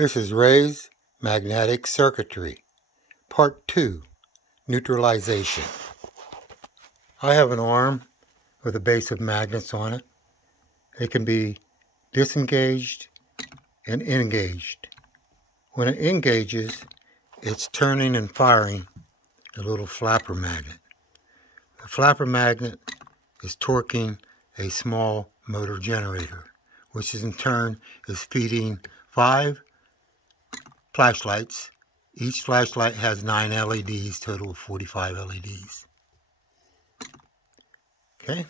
This is Ray's Magnetic Circuitry, Part 2, Neutralization. I have an arm with a base of magnets on it. It can be disengaged and engaged. When it engages, it's turning and firing a little flapper magnet. The flapper magnet is torquing a small motor generator, which in turn is feeding 5 flashlights. Each flashlight has 9 LEDs, total of 45 LEDs. Okay.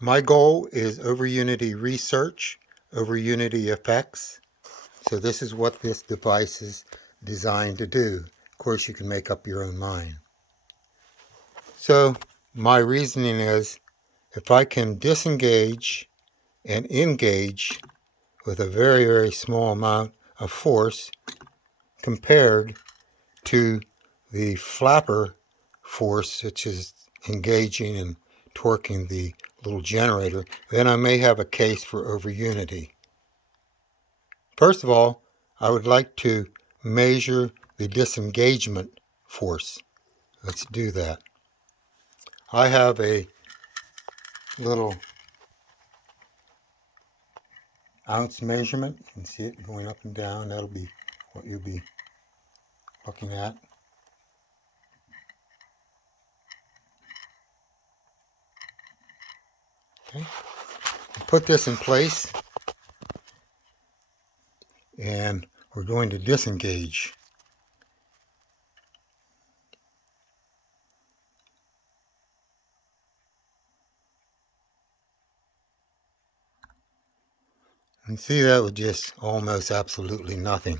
My goal is over unity research, over unity effects. So this is what this device is designed to do. Of course, you can make up your own mind. So my reasoning is, if I can disengage and engage with a very, very small amount of force compared to the flapper force, which is engaging and torquing the little generator, then I may have a case for over unity. First of all, I would like to measure the disengagement force. Let's do that. I have a little ounce measurement. You can see it going up and down. That'll be what you'll be looking at. Okay. Put this in place, and we're going to disengage. You see that was just almost absolutely nothing.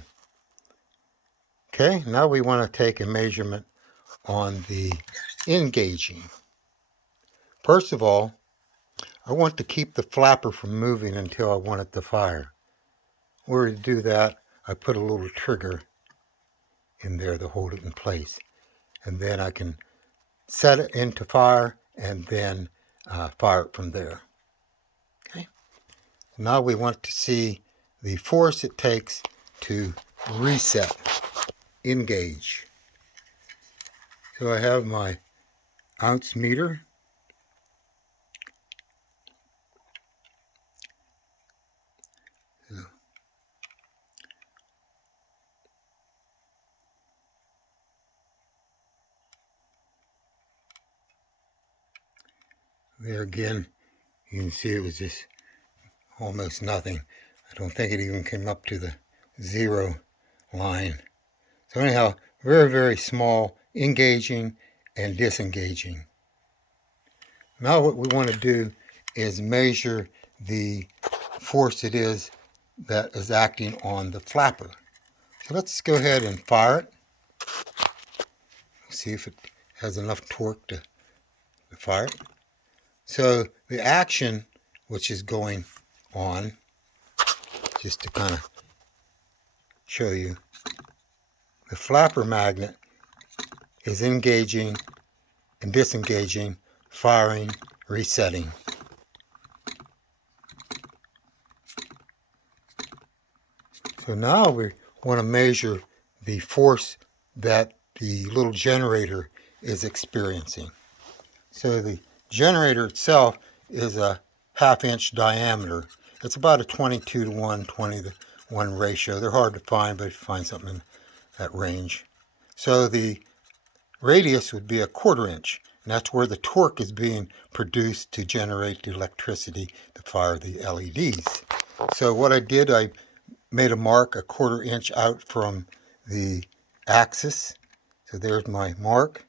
Okay, now we want to take a measurement on the engaging. First of all, I want to keep the flapper from moving until I want it to fire. In order to do that, I put a little trigger in there to hold it in place. And then I can set it into fire and then fire it from there. Okay. Now we want to see the force it takes to reset, engage. So I have my ounce meter. There again, you can see it was just almost nothing. I don't think it even came up to the 0 line. So anyhow, very, very small engaging and disengaging. Now what we want to do is measure the force it is that is acting on the flapper. So let's go ahead and fire it. See if it has enough torque to fire it. So the action which is going on, just to kind of show you, the flapper magnet is engaging and disengaging, firing, resetting. So now we want to measure the force that the little generator is experiencing. So the generator itself is a 1/2 inch diameter. It's about a 22 to 1, 20 to 1 ratio. They're hard to find, but if you find something in that range. So the radius would be a 1/4 inch, and that's where the torque is being produced to generate the electricity to fire the LEDs. So what I did, I made a mark a 1/4 inch out from the axis. So there's my mark.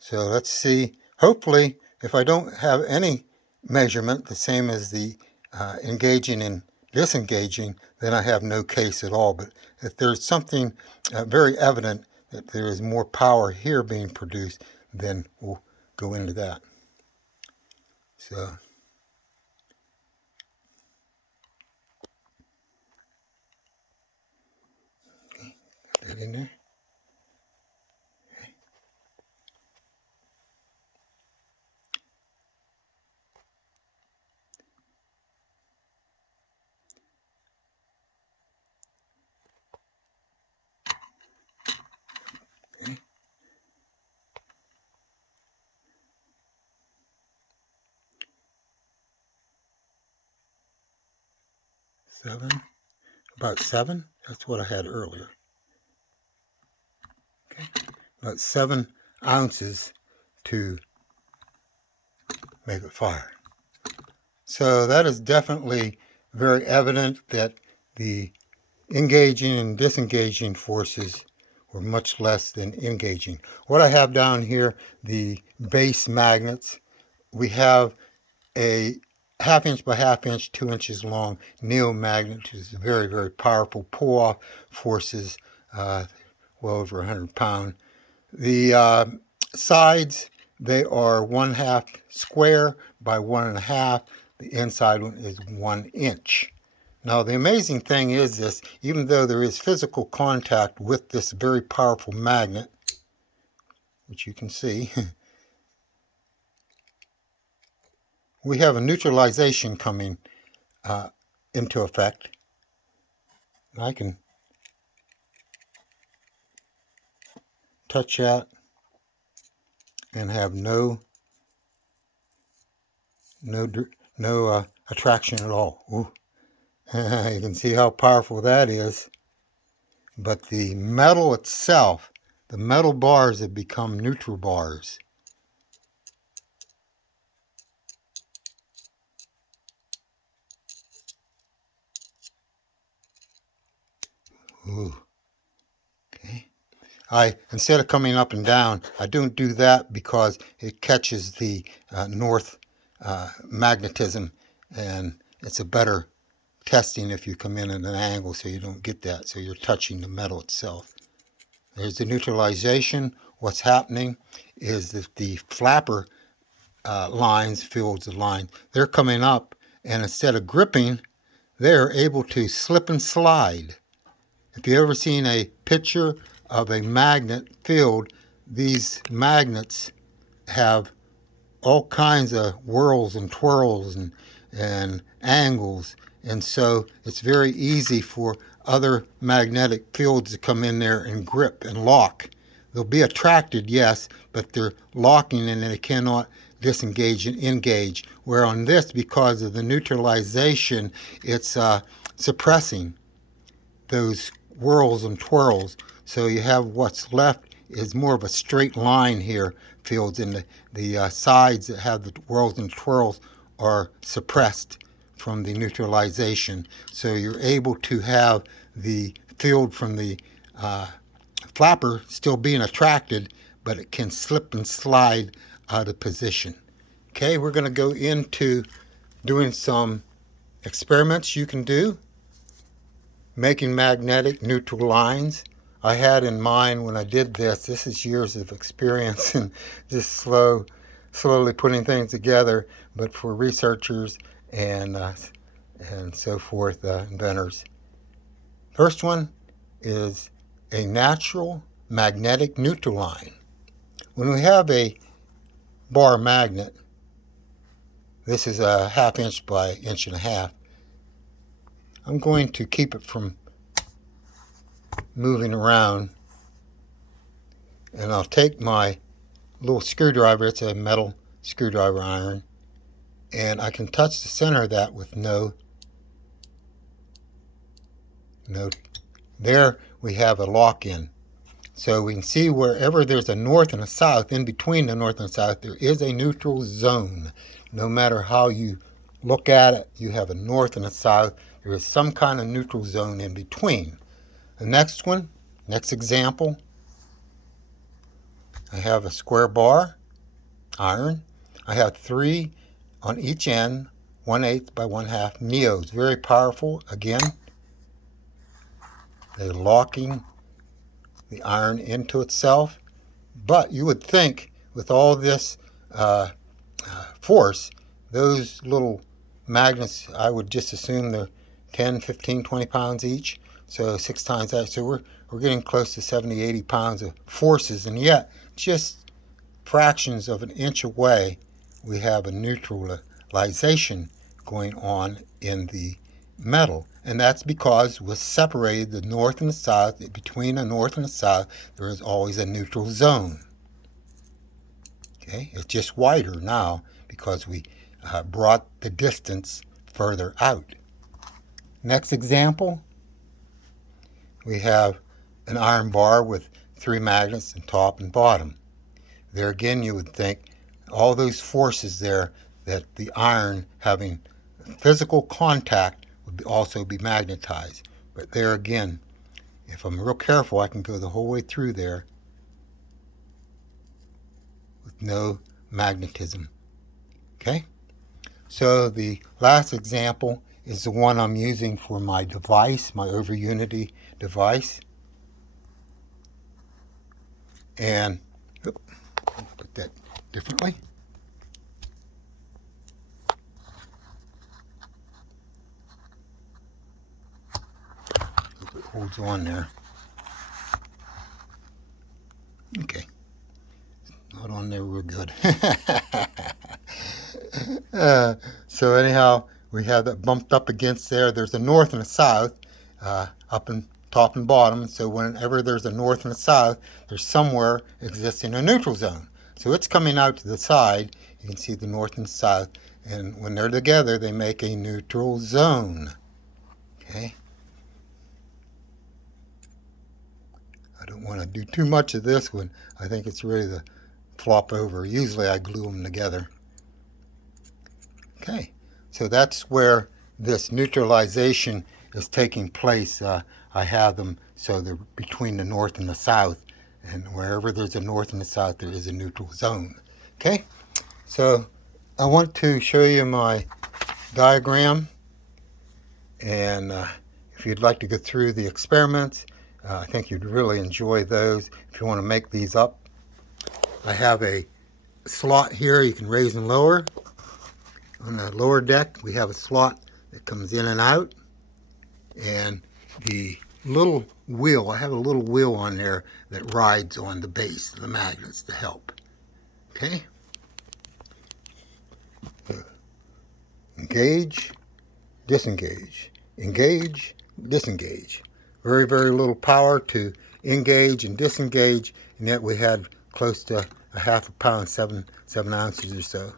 So let's see. Hopefully, if I don't have any measurement, the same as the engaging and disengaging, then I have no case at all. But if there's something very evident that there is more power here being produced, then we'll go into that. So put that in there. about 7. That's what I had earlier. Okay, about 7 ounces to make it fire. So that is definitely very evident that the engaging and disengaging forces were much less than engaging. What I have down here, the base magnets, we have a 1/2 inch by 1/2 inch, 2 inches long neomagnet, which is very, very powerful pull-off forces, well over 100 pounds. The sides, they are 1/2 square by 1.5. The inside one is 1 inch. Now, the amazing thing is this, even though there is physical contact with this very powerful magnet, which you can see, we have a neutralization coming into effect. I can touch that and have no attraction at all. Ooh. You can see how powerful that is. But the metal itself, the metal bars have become neutral bars. Ooh. Okay. Instead of coming up and down, I don't do that because it catches the north magnetism, and it's a better testing if you come in at an angle so you don't get that, so you're touching the metal itself. There's the neutralization. What's happening is that the flapper lines, fields of line, they're coming up, and instead of gripping, they're able to slip and slide. If you've ever seen a picture of a magnet field, these magnets have all kinds of whirls and twirls and angles, and so it's very easy for other magnetic fields to come in there and grip and lock. They'll be attracted, yes, but they're locking and they cannot disengage and engage. Where on this, because of the neutralization, it's suppressing those whirls and twirls. So you have what's left is more of a straight line here, fields, and the sides that have the whirls and twirls are suppressed from the neutralization. So you're able to have the field from the flapper still being attracted, but it can slip and slide out of position. Okay, we're going to go into doing some experiments you can do, making magnetic neutral lines. I had in mind when I did this is years of experience and just slowly putting things together, but for researchers and so forth, inventors. First one is a natural magnetic neutral line. When we have a bar magnet, this is a 1/2 inch by 1.5 inches, I'm going to keep it from moving around, and I'll take my little screwdriver, it's a metal screwdriver iron, and I can touch the center of that with no. There we have a lock-in. So we can see wherever there's a north and a south, in between the north and south, there is a neutral zone. No matter how you look at it, you have a north and a south. There is some kind of neutral zone in between. The next one, next example, I have a square bar, iron. I have 3 on each end, 1/8 by 1/2 neos. Very powerful. Again, they're locking the iron into itself. But you would think with all this force, those little magnets, I would just assume they're 10, 15, 20 pounds each. So 6 times that. So we're getting close to 70, 80 pounds of forces. And yet, just fractions of an inch away, we have a neutralization going on in the metal. And that's because we separated the north and the south. Between the north and the south, there is always a neutral zone. Okay, it's just wider now because we brought the distance further out. Next example, we have an iron bar with 3 magnets in top and bottom. There again, you would think all those forces there, that the iron having physical contact would also be magnetized. But there again, if I'm real careful, I can go the whole way through there with no magnetism. Okay? So the last example is the one I'm using for my device, my over unity device. And I'll put that differently. Hope it holds on there. Okay. Not on there real good. So anyhow, we have that bumped up against there. There's a north and a south up in top and bottom. So whenever there's a north and a south, there's somewhere existing a neutral zone. So it's coming out to the side. You can see the north and south. And when they're together, they make a neutral zone. Okay. I don't want to do too much of this one. I think it's ready to flop over. Usually I glue them together. Okay, so that's where this neutralization is taking place. I have them so they're between the north and the south, and wherever there's a north and a south, there is a neutral zone. Okay, so I want to show you my diagram, and if you'd like to go through the experiments, I think you'd really enjoy those. If you want to make these up, I have a slot here you can raise and lower. On the lower deck, we have a slot that comes in and out, and the little wheel, I have a little wheel on there that rides on the base of the magnets to help. Okay? Engage, disengage, engage, disengage. Very, very little power to engage and disengage, and yet we had close to a half a pound, 7 ounces or so.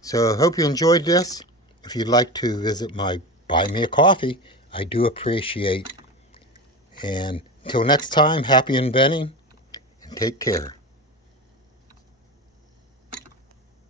So I hope you enjoyed this. If you'd like to visit my Buy Me a Coffee, I do appreciate. And until next time, happy inventing and take care.